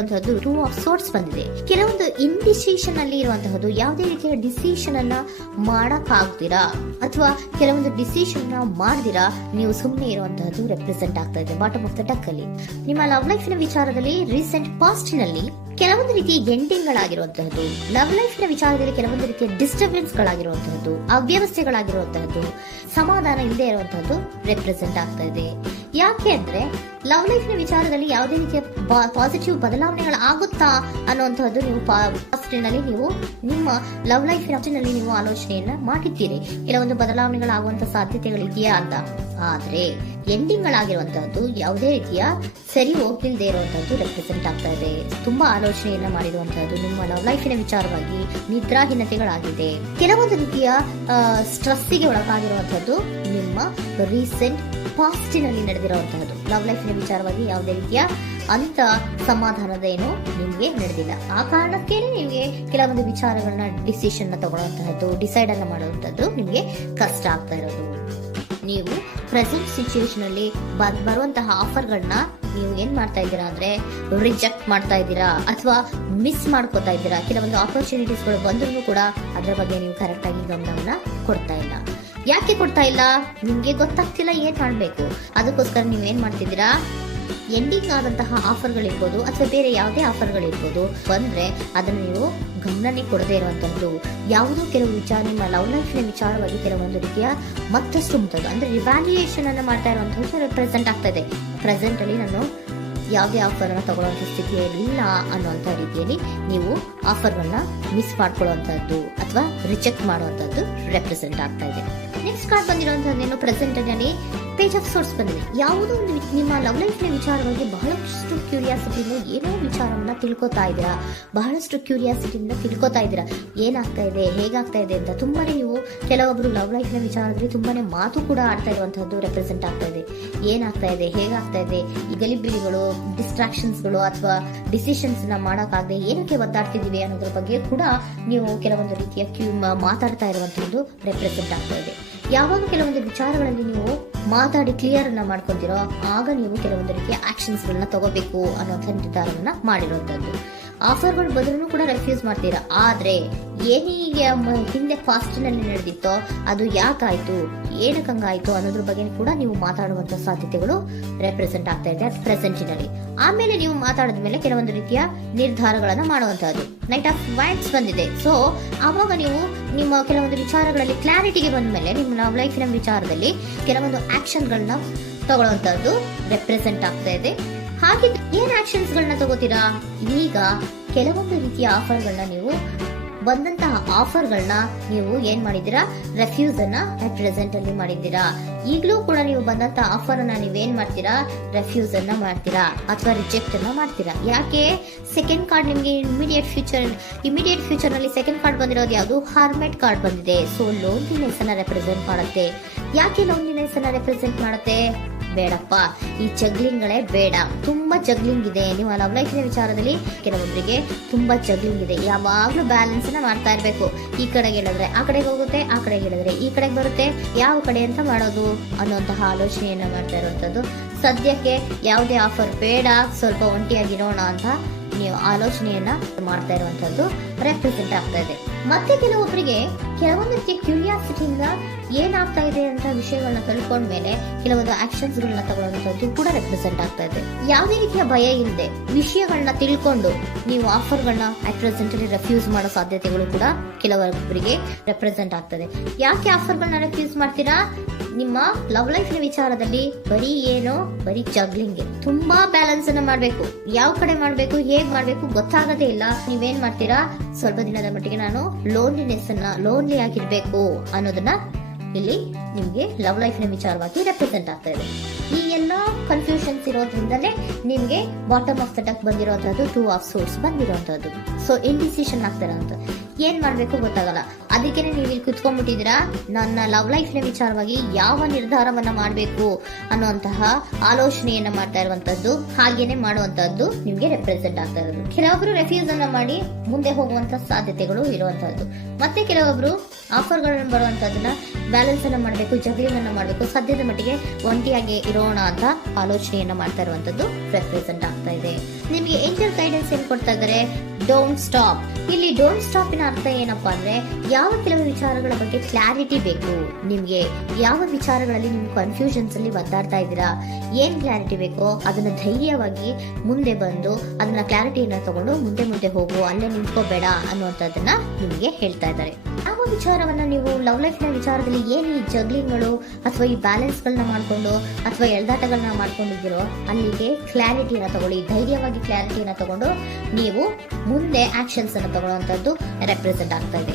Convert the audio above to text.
ಬಂದಿರುವಂತಹದ್ದು two of sorts ಬಂದಿದೆ. ಕೆಲವೊಂದು indecision ಅಲ್ಲಿ ಇರುವಂತಹದ್ದು, ಯಾವುದೇ ರೀತಿಯ ಡಿಸಿಷನ್ ಅನ್ನ ಮಾಡಕ್ ಆಗ್ದಿರಾ ಅಥವಾ ಕೆಲವೊಂದು ಡಿಸಿಷನ್ ನ ಮಾಡ್ದಿರಾ ನೀವು ಸುಮ್ಮನೆ ಇರುವಂತಹದ್ದು ರೆಪ್ರೆಸೆಂಟ್ ಆಗ್ತಾ ಇದೆ ಬಾಟಮ್ ಆಫ್ ದ ಡಕ್ ಅಲ್ಲಿ. ನಿಮ್ಮ ಲವ್ ಲೈಫ್ ನ ವಿಚಾರದಲ್ಲಿ ರೀಸೆಂಟ್ ಪಾಸ್ಟ್ ನಲ್ಲಿ ಕೆಲವೊಂದು ರೀತಿಯ ಎಂಡಿಂಗ್ ಗಳಾಗಿರುವಂತಹದ್ದು, ಲವ್ ಲೈಫ್ ನ ವಿಚಾರದಲ್ಲಿ ಕೆಲವೊಂದು ರೀತಿಯ ಡಿಸ್ಟರ್ಬೆನ್ಸ್ ಗಳಾಗಿರುವಂತಹದ್ದು, ಅವ್ಯವಸ್ಥೆಗಳಾಗಿರುವಂತಹದ್ದು, ಸಮಾಧಾನ ಇಲ್ಲದೆ ಇರುವಂತಹದ್ದು ರೆಪ್ರೆಸೆಂಟ್ ಆಗ್ತಾ ಇದೆ. ಯಾಕೆ ಅಂದ್ರೆ ಲವ್ ಲೈಫ್ ನ ವಿಚಾರದಲ್ಲಿ ಯಾವುದೇ ರೀತಿಯ ಪಾಸಿಟಿವ್ ಬದಲಾವಣೆಗಳಾಗುತ್ತಾ ಅನ್ನುವಂತಹದ್ದು ನೀವು ಪಾಸ್ಟ್ ನಲ್ಲಿ ನೀವು ನಿಮ್ಮ ಲವ್ ಲೈಫ್ ನಲ್ಲಿ ನೀವು ಆಲೋಚನೆಯನ್ನ ಮಾಡಿದ್ದೀರಿ. ಕೆಲವೊಂದು ಬದಲಾವಣೆಗಳಾಗುವಂತ ಸಾಧ್ಯತೆಗಳಿದೆಯಾ ಅಂತ. ಆದ್ರೆ ಎಂಡಿಂಗ್ ಗಳಾಗಿರುವಂತಹದ್ದು ಯಾವುದೇ ರೀತಿಯ ಸರಿ ಹೋಗ್ತಿಲ್ದೇ ಇರುವಂತಹದ್ದು ರೆಪ್ರೆಸೆಂಟ್ ಆಗ್ತಾ ಇದೆ. ತುಂಬಾ ಆಲೋಚನೆಯನ್ನ ಮಾಡಿರುವಂತಹದ್ದು ನಿಮ್ಮ ಲವ್ ಲೈಫಿನ ವಿಚಾರವಾಗಿ ನಿದ್ರಾಹೀನತೆಗಳಾಗಿದೆ. ಕೆಲವೊಂದು ರೀತಿಯ ಸ್ಟ್ರೆಸ್ಸಿಗೆ ಒಳಗಾಗಿರುವಂತಹದ್ದು ನಿಮ್ಮ ರೀಸೆಂಟ್ ಪಾಸ್ಟಿನಲ್ಲಿ ನಡೆದಿರುವಂತಹದ್ದು. ಲವ್ ಲೈಫಿನ ವಿಚಾರವಾಗಿ ಯಾವುದೇ ರೀತಿಯ ಅಂತ ಸಮಾಧಾನದ ಏನು ನಿಮ್ಗೆ ನಡೆದಿಲ್ಲ. ಆ ಕಾರಣಕ್ಕೇನೆ ನಿಮ್ಗೆ ಕೆಲವೊಂದು ವಿಚಾರಗಳನ್ನ ಡಿಸಿಷನ್ ತಗೊಳ್ಳುವಂತಹದ್ದು, ಡಿಸೈಡ್ ಅನ್ನ ಮಾಡುವಂತಹದ್ದು ನಿಮ್ಗೆ ಕಷ್ಟ ಆಗ್ತಾ ಇರೋದು. ನೀವು ಪ್ರೆಸೆಂಟ್ ಸಿಚುಯೇಷನ್ ಅಲ್ಲಿ ಬರುವಂತಹ ಆಫರ್ಗಳನ್ನ ನೀವು ಏನ್ ಮಾಡ್ತಾ ಇದ್ದೀರಾ ಅಂದ್ರೆ ರಿಜೆಕ್ಟ್ ಮಾಡ್ತಾ ಇದ್ದೀರಾ ಅಥವಾ ಮಿಸ್ ಮಾಡ್ಕೋತಾ ಇದ್ದೀರಾ. ಕೆಲವೊಂದು ಆಪರ್ಚುನಿಟೀಸ್ ಗಳು ಬಂದ್ರೂ ಕೂಡ ಅದರ ಬಗ್ಗೆ ನೀವು ಕರೆಕ್ಟ್ ಆಗಿ ಗಮನವನ್ನ ಕೊಡ್ತಾ ಇಲ್ಲ. ಯಾಕೆ ಕೊಡ್ತಾ ಇಲ್ಲ? ನಿಮ್ಗೆ ಗೊತ್ತಾಗ್ತಿಲ್ಲ ಏನ್ ಮಾಡ್ಬೇಕು. ಅದಕ್ಕೋಸ್ಕರ ನೀವ್ ಏನ್ ಮಾಡ್ತಿದ್ದೀರಾ, ಎಂಡಿಂಗ್ ಆದಂತಹ ಆಫರ್ಗಳಿರ್ಬೋದು ಅಥವಾ ಬೇರೆ ಯಾವುದೇ ಆಫರ್ಗಳಿರ್ಬೋದು ಬಂದ್ರೆ ಅದನ್ನ ನೀವು ಗಮನನೇ ಕೊಡದೇ ಇರುವಂತದ್ದು. ಯಾವುದೋ ಕೆಲವು ವಿಚಾರ ನಿಮ್ಮ ಲವ್ ಲೈಫ್ ನ ವಿಚಾರವಾಗಿ ಕೆಲವೊಂದು ರೀತಿಯ ಮತ್ತಷ್ಟು ಮುಟ್ಟೋದು ಅಂದ್ರೆ ರಿವ್ಯಾಲ್ಯೂಯೇಷನ್ ಅನ್ನ ಮಾಡ್ತಾ ಇರುವಂತದ್ದು ರೆಪ್ರೆಸೆಂಟ್ ಆಗ್ತಾ ಇದೆ. ಪ್ರೆಸೆಂಟ್ ಅಲ್ಲಿ ನಾನು ಯಾವುದೇ ಆಫರ್ ಅನ್ನ ತಗೊಳ್ಳುವಂತ ಸ್ಥಿತಿಯಲ್ಲಿ ಇಲ್ಲ ಅನ್ನುವಂತ ರೀತಿಯಲ್ಲಿ ನೀವು ಆಫರ್ಗಳನ್ನ ಮಿಸ್ ಮಾಡ್ಕೊಳ್ಳುವಂತದ್ದು ಅಥವಾ ರಿಜೆಕ್ಟ್ ಮಾಡುವಂತದ್ದು ರೆಪ್ರೆಸೆಂಟ್ ಆಗ್ತಾ ಇದೆ. ನೆಕ್ಸ್ಟ್ ಕಾರ್ಡ್ ಬಂದಿರುವಂತಹದ್ದೇನು, ಪ್ರೆಸೆಂಟ್ ನಲ್ಲಿ ಪೇಜ್ ಆಫ್ ಸೋರ್ಟ್ಸ್ ಬಂದಿದೆ. ಯಾವುದೋ ಒಂದು ನಿಮ್ಮ ಲವ್ ಲೈಫ್ ನ ವಿಚಾರವಾಗಿ ಬಹಳಷ್ಟು ಕ್ಯೂರಿಯಾಸಿಟಿಯಿಂದ ಏನೋ ವಿಚಾರವನ್ನ ತಿಳ್ಕೊತಾ ಇದ್ದೀರಾ, ಬಹಳಷ್ಟು ಕ್ಯೂರಿಯಾಸಿಟಿಯಿಂದ ತಿಳ್ಕೊತಾ ಇದ್ದೀರಾ ಏನಾಗ್ತಾ ಇದೆ, ಹೇಗಾಗ್ತಾ ಇದೆ ಅಂತ. ತುಂಬಾನೇ ನೀವು ಕೆಲವೊಬ್ರು ಲವ್ ಲೈಫ್ ನ ವಿಚಾರದಲ್ಲಿ ತುಂಬಾನೇ ಮಾತು ಕೂಡ ಆಡ್ತಾ ಇರುವಂತಹದ್ದು ರೆಪ್ರೆಸೆಂಟ್ ಆಗ್ತಾ ಇದೆ. ಏನಾಗ್ತಾ ಇದೆ, ಹೇಗಾಗ್ತಾ ಇದೆ, ಈ ಗಲಿಬಿಲಿಗಳು, ಡಿಸ್ಟ್ರಾಕ್ಷನ್ಸ್ ಗಳು ಅಥವಾ ಡಿಸಿಷನ್ಸ್ ನ ಮಾಡಕ್ಕಾಗದೆ ಏನಕ್ಕೆ ಒದ್ದಾಡ್ತಿದೀವಿ ಅನ್ನೋದ್ರ ಬಗ್ಗೆ ಕೂಡ ನೀವು ಕೆಲವೊಂದು ರೀತಿಯ ಮಾತಾಡ್ತಾ ಇರುವಂತಹದ್ದು ರೆಪ್ರೆಸೆಂಟ್ ಆಗ್ತಾ ಇದೆ. ಯಾವಾಗ ಕೆಲವೊಂದು ವಿಚಾರಗಳಲ್ಲಿ ನೀವು ಮಾತಾಡಿ ಕ್ಲಿಯರ್ ಅನ್ನ ಮಾಡ್ಕೊತಿರೋ ಆಗ ನೀವು ಕೆಲವೊಂದು ರೀತಿಯ ಆಕ್ಷನ್ಸ್ ಗಳನ್ನ ತಗೋಬೇಕು ಅನ್ನೋಂಥ ನಿರ್ಧಾರವನ್ನ ಮಾಡಿರುವಂತದ್ದು. ಆಫರ್ಗಳು ಬದಲು ಕೂಡ ರೆಫ್ಯೂಸ್ ಮಾಡ್ತೀರಾ. ಆದ್ರೆ ಏನೀಗ ಹಿಂದೆ ಫಾಸ್ಟ್ ನಲ್ಲಿ ನಡೆದಿತ್ತೋ ಅದು ಯಾಕಾಯ್ತು, ಏನಕ್ಕಂಗಾಯ್ತು ಅನ್ನೋದ್ರ ಬಗ್ಗೆ ಕೂಡ ನೀವು ಮಾತಾಡುವಂತ ಸಾಧ್ಯತೆಗಳು ರೆಪ್ರೆಸೆಂಟ್ ಆಗ್ತಾ ಇದೆ ಪ್ರೆಸೆಂಟಿನಲ್ಲಿ. ಆಮೇಲೆ ನೀವು ಮಾತಾಡಿದ ಮೇಲೆ ಕೆಲವೊಂದು ರೀತಿಯ ನಿರ್ಧಾರಗಳನ್ನ ಮಾಡುವಂತಹದ್ದು. ನೈಟ್ ಆಫ್ ವೈಟ್ಸ್ ಬಂದಿದೆ. ಸೊ ಆವಾಗ ನೀವು ನಿಮ್ಮ ಕೆಲವೊಂದು ವಿಚಾರಗಳಲ್ಲಿ ಕ್ಲಾರಿಟಿಗೆ ಬಂದ ಮೇಲೆ ನಿಮ್ಮ ಲವ್ ಲೈಫಿನ ವಿಚಾರದಲ್ಲಿ ಕೆಲವೊಂದು ಆಕ್ಷನ್ ಗಳನ್ನ ತಗೊಳ್ಳುವಂತಹದ್ದು ರೆಪ್ರೆಸೆಂಟ್ ಆಗ್ತಾ ಇದೆ. ಹಾಗೆ ಏನ್ ಆಕ್ಷನ್ಸ್ ಗಳನ್ನ ತಗೋತೀರಾ? ಈಗ ಕೆಲವೊಂದು ರೀತಿಯ ಆಫರ್ಗಳನ್ನ ನೀವು ಬಂದಂತಹ ಆಫರ್ಗಳನ್ನ ನೀವು ಏನ್ ಮಾಡಿದ್ದೀರಾ, ರೆಫ್ಯೂಸ್ ಅನ್ನ ಪ್ರೆಸೆಂಟ್ ಅಲ್ಲಿ ಮಾಡಿದ್ದೀರಾ. ಈಗಲೂ ಕೂಡ ನೀವು ಬಂದಂತಹ ಆಫರ್ ಅನ್ನ ನೀವೇನ್ ಮಾಡ್ತೀರಾ, ರೆಫ್ಯೂಸ್ ಅನ್ನ ಮಾಡ್ತೀರಾ ಅಥವಾ ರಿಜೆಕ್ಟ್ ಅನ್ನ ಮಾಡ್ತೀರಾ. ಯಾಕೆ? ಸೆಕೆಂಡ್ ಕಾರ್ಡ್ ನಿಮ್ಗೆ ಇಮಿಡಿಯೇಟ್ ಫ್ಯೂಚರ್ ನಲ್ಲಿ ಸೆಕೆಂಡ್ ಕಾರ್ಡ್ ಬಂದಿರೋದು ಯಾವುದು, ಹಾರ್ಮೆಟ್ ಕಾರ್ಡ್ ಬಂದಿದೆ. ಸೊ ಲೋನ್ಲಿನೆಸ್ ಅನ್ನ ರೆಪ್ರೆಸೆಂಟ್ ಮಾಡುತ್ತೆ. ಯಾಕೆ ಲೋನ್ಲಿನೆಸ್ ಅನ್ನ ರೆಪ್ರೆಸೆಂಟ್ ಮಾಡುತ್ತೆ? ಬೇಡಪ್ಪ, ಈ ಜಗ್ಲಿಂಗ್ಗಳೇ ಬೇಡ. ತುಂಬಾ ಜಗ್ಲಿಂಗ್ ಇದೆ ನಿಮ್ಮ ಲವ್ ಲೈಫ್ ವಿಚಾರದಲ್ಲಿ. ಕೆಲವೊಬ್ಬರಿಗೆ ತುಂಬಾ ಜಗ್ಲಿಂಗ್ ಇದೆ. ಯಾವಾಗ್ಲೂ ಬ್ಯಾಲೆನ್ಸ್ ನ ಮಾಡ್ತಾ ಇರ್ಬೇಕು. ಈ ಕಡೆಗೆ ಹೇಳಿದ್ರೆ ಆ ಕಡೆಗೆ ಹೋಗುತ್ತೆ, ಆ ಕಡೆಗೆ ಹೇಳಿದ್ರೆ ಈ ಕಡೆಗೆ ಬರುತ್ತೆ. ಯಾವ ಕಡೆ ಅಂತ ಮಾಡೋದು ಅನ್ನುವಂತಹ ಆಲೋಚನೆಯನ್ನ ಮಾಡ್ತಾ ಇರುವಂತದ್ದು. ಸದ್ಯಕ್ಕೆ ಯಾವುದೇ ಆಫರ್ ಬೇಡ, ಸ್ವಲ್ಪ ಒಂಟಿಯಾಗಿರೋಣ ಅಂತ ನೀವು ಆಲೋಚನೆಯನ್ನ ಮಾಡ್ತಾ ಇರುವಂತದ್ದು ರೆಪ್ರೆಸೆಂಟ್ ಆಗ್ತಾ ಇದೆ. ಮತ್ತೆ ಕೆಲವೊಬ್ಬರಿಗೆ ಕೆಲವೊಂದು ರೀತಿಯ ಕ್ಯೂರಿಯಾಸಿಟಿಯಿಂದ ಏನಾಗ್ತಾ ಇದೆ ಅಂತ ವಿಷಯಗಳನ್ನ ತಿಳ್ಕೊಂಡ್ಮೇಲೆ ಕೆಲವೊಂದು ಆಕ್ಷನ್ಸ್ ಗಳನ್ನ ತಗೊಳ್ಳುವಂತದ್ದು ಕೂಡ ರೆಪ್ರೆಸೆಂಟ್ ಆಗ್ತಾ ಇದೆ. ಯಾವುದೇ ರೀತಿಯ ಭಯ ಇಲ್ಲದೆ ವಿಷಯಗಳನ್ನ ತಿಳ್ಕೊಂಡು ನೀವು ಆಫರ್ಗಳನ್ನ ಅಟ್ ಪ್ರೆಸೆಂಟ್ ಅಲ್ಲಿ ರೆಫ್ಯೂಸ್ ಮಾಡೋ ಸಾಧ್ಯತೆಗಳು ಕೂಡ ಕೆಲವೊಬ್ಬರಿಗೆ ರೆಪ್ರೆಸೆಂಟ್ ಆಗ್ತದೆ. ಯಾಕೆ ಆಫರ್ಗಳನ್ನ ರೆಫ್ಯೂಸ್ ಮಾಡ್ತೀರಾ? ನಿಮ್ಮ ಲವ್ ಲೈಫ್ ವಿಚಾರದಲ್ಲಿ ಬರೀ ಜಗ್ಲಿಂಗ್, ತುಂಬಾ ಬ್ಯಾಲೆನ್ಸ್ ಅನ್ನ ಮಾಡ್ಬೇಕು. ಯಾವ ಕಡೆ ಮಾಡ್ಬೇಕು, ಹೇಗ್ ಮಾಡ್ಬೇಕು ಗೊತ್ತಾಗದೇ ಇಲ್ಲ. ನೀವೇನ್ ಮಾಡ್ತೀರಾ, ಸ್ವಲ್ಪ ದಿನದ ಮಟ್ಟಿಗೆ ನಾನು ಲೋನ್ಲಿ ಆಗಿರ್ಬೇಕು ಅನ್ನೋದನ್ನ ಇಲ್ಲಿ ನಿಮ್ಗೆ ಲವ್ ಲೈಫ್ ನ ವಿಚಾರವಾಗಿ ರೆಪ್ರೆಸೆಂಟ್ ಆಗ್ತಾ ಇದೆ. ಈ ಎಲ್ಲಾ ಕನ್ಫ್ಯೂಷನ್ಸ್ ಇರೋದ್ರಿಂದಲೇ ನಿಮ್ಗೆ ಬಾಟಮ್ ಆಫ್ ದ ಡಕ್ ಬಂದಿರುವಂತದ್ದು ಟೂ ಆಫ್ ಸೋರ್ಟ್ಸ್ ಬಂದಿರುವಂತದ್ದು. ಸೊ ಇಂಡಿಸಿಷನ್ ಆಗ್ತಾ ಇರೋಂಥದ್ದು. ಏನ್ ಮಾಡ್ಬೇಕು ಗೊತ್ತಾಗಲ್ಲ. ಅದಕ್ಕೆ ನೀವು ಇಲ್ಲಿ ಕುತ್ಕೊಂಡ್ಬಿಟ್ಟಿದ್ದೀರಾ, ನನ್ನ ಲವ್ ಲೈಫ್ ನ ವಿಚಾರವಾಗಿ ಯಾವ ನಿರ್ಧಾರವನ್ನ ಮಾಡಬೇಕು ಅನ್ನುವಂತಹ ಆಲೋಚನೆಯನ್ನ ಮಾಡ್ತಾ ಇರುವಂತದ್ದು, ಹಾಗೇನೆ ಮಾಡುವಂತದ್ದು ನಿಮ್ಗೆ ರೆಪ್ರೆಸೆಂಟ್ ಆಗ್ತಾ ಇರೋದು. ಕೆಲವೊಬ್ರು ರೆಫ್ಯೂಸ್ ಅನ್ನ ಮಾಡಿ ಮುಂದೆ ಹೋಗುವಂತ ಸಾಧ್ಯತೆಗಳು ಇರುವಂತದ್ದು, ಮತ್ತೆ ಕೆಲವೊಬ್ರು ಆಫರ್ಗಳನ್ನ ಬರುವಂತದನ್ನ ಬ್ಯಾಲೆನ್ಸ್ ಅನ್ನ ಮಾಡಬೇಕು, ಜಗ್ಲಿಂಗ್ ಅನ್ನ ಮಾಡಬೇಕು, ಸದ್ಯದ ಮಟ್ಟಿಗೆ ಒಂಟಿಯಾಗಿ ಇರೋಣ ಅಂತ ಆಲೋಚನೆಯನ್ನ ಮಾಡ್ತಾ ಇರುವಂತದ್ದು ರೆಪ್ರೆಸೆಂಟ್ ಆಗ್ತಾ ಇದೆ. ನಿಮಗೆ ಏಂಜಲ್ ಗೈಡೆನ್ಸ್ ಏನ್ ಕೊಡ್ತಾ ಇದ್ದಾರೆ, ಡೋಂಟ್ ಸ್ಟಾಪ್. ಇಲ್ಲಿ ಡೋಂಟ್ ಸ್ಟಾಪ್ ನ ಅರ್ಥ ಏನಪ್ಪಾ ಅಂದ್ರೆ, ಯಾವ ಕೆಲವು ವಿಚಾರಗಳ ಬಗ್ಗೆ ಕ್ಲಾರಿಟಿ ಬೇಕು ನಿಮ್ಗೆ, ಯಾವ ವಿಚಾರಗಳಲ್ಲಿ ನಿಮ್ ಕನ್ಫ್ಯೂಷನ್ಸ್ ಅಲ್ಲಿ ಒದ್ದಾಡ್ತಾ ಇದ್ದೀರಾ, ಏನ್ ಕ್ಲಾರಿಟಿ ಬೇಕೋ ಅದನ್ನ ಧೈರ್ಯವಾಗಿ ಮುಂದೆ ಬಂದು ಅದನ್ನ ಕ್ಲಾರಿಟಿಯನ್ನ ತಗೊಂಡು ಮುಂದೆ ಹೋಗು, ಅಲ್ಲೇ ನಿಂತ್ಕೋಬೇಡ ಅನ್ನುವಂಥದ್ದನ್ನ ನಿಮ್ಗೆ ಹೇಳ್ತಾ ಇದ್ದಾರೆ. ಯಾವ ವಿಚಾರವನ್ನ ನೀವು ಲವ್ ಲೈಫ್ ನ ವಿಚಾರದಲ್ಲಿ ಏನ್ ಈ ಜಗ್ಲಿಂಗ್ಗಳು ಅಥವಾ ಈ ಬ್ಯಾಲೆನ್ಸ್ ಗಳನ್ನ ಮಾಡ್ಕೊಂಡು ಅಥವಾ ಎಳ್ದಾಟಗಳನ್ನ ಮಾಡ್ಕೊಂಡಿದ್ದೀರೋ ಅಲ್ಲಿಗೆ ಕ್ಲಾರಿಟಿಯನ್ನ ತಗೊಳ್ಳಿ, ಧೈರ್ಯವಾಗಿ ಕ್ಲಾರಿಟಿಯನ್ನ ತಗೊಂಡು ನೀವು ಮುಂದೆ ಆಕ್ಷನ್ಸ್ ಅನ್ನು ತಗೊಳ್ಳುವಂತದ್ದು ರೆಪ್ರೆಸೆಂಟ್ ಆಗ್ತಾ ಇದೆ.